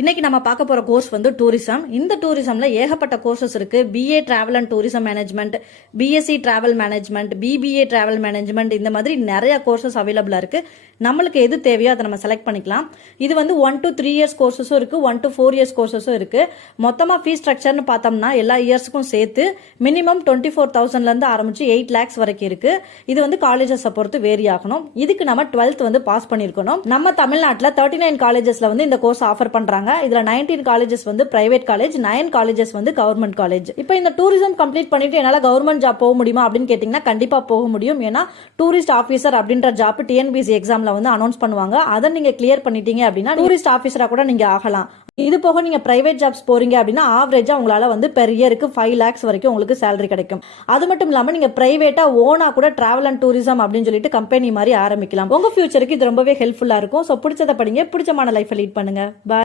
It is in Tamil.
இன்னைக்கு நம்ம பார்க்க போற கோர்ஸ் வந்து டூரிசம். இந்த டூரிசம்ல ஏகப்பட்ட கோர்சஸ் இருக்கு. BA travel and tourism management, BSc travel management, BBA travel management, இந்த மாதிரி நிறைய கோர்சஸ் அவைலபிளா இருக்கு. நம்மளுக்கு எது தேவையோ அதை நம்ம செலக்ட் பண்ணிக்கலாம். இது வந்து 1 to 3 இயர்ஸ் கோர்சஸும் இருக்கு, 1 to 4 இயர்ஸ் கோர்சஸும் இருக்கு. மொத்தமா ஃபீஸ் ஸ்ட்ரக்சர்னு பார்த்தோம்னா எல்லா இயர்ஸ்க்கும் சேர்த்து மினிமம் 24,000ல இருந்து ஆரம்பிச்சு 8 lakhs வரைக்கும் இருக்கு. இது வந்து காலேஜஸ் பொறுத்து வேரி ஆகணும். இதுக்கு நம்ம 12th வந்து பாஸ் பண்ணிருக்கணும். நம்ம தமிழ்நாட்டில் 39 காலேஜஸ்ல வந்து இந்த கோர்ஸ் ஆஃபர் பண்றாங்க. இதுல 19 காலேஜஸ் வந்து பிரைவேட் காலேஜ், 9 காலேஜஸ் வந்து கவர்மெண்ட் காலேஜ். இப்போ இந்த டூரிசம் கம்ப்ளீட் பண்ணிட்டு என்னால கவர்மெண்ட் ஜாப் போக முடியுமா அப்படின்னு கேட்டீங்கன்னா கண்டிப்பா போக முடியும். ஏன்னா டூரிஸ்ட் ஆபீசர் அப்படின்ற ஜாப் டிஎன்பிஎஸ்சி எக்ஸாம்ல வந்து அனௌன்ஸ் பண்ணுவாங்க. அதை நீங்க கிளியர் பண்ணிட்டீங்க அப்படின்னா டூரிஸ்ட் ஆபீசரா கூட நீங்க ஆகலாம். இது போக நீங்க பிரைவேட் ஜாப்ஸ் போறீங்க அப்படின்னா ஆவரேஜா உங்களால வந்து பெர் இயருக்கு 5 lakhs வரைக்கும் உங்களுக்கு சேலரி கிடைக்கும். அது மட்டும் இல்லாம நீங்க பிரைவேட்டா ஓனா கூட டிராவல் அண்ட் டூரிசம் அப்படின்னு சொல்லிட்டு கம்பெனி மாதிரி ஆரம்பிக்கலாம். உங்க ஃபியூச்சருக்கு இது ரொம்பவே ஹெல்ப்ஃபுல்லா இருக்கும். ஸோ பிடிச்சதை படிங்க, பிடிச்சமான லைஃபை லீட் பண்ணுங்க. பாய்.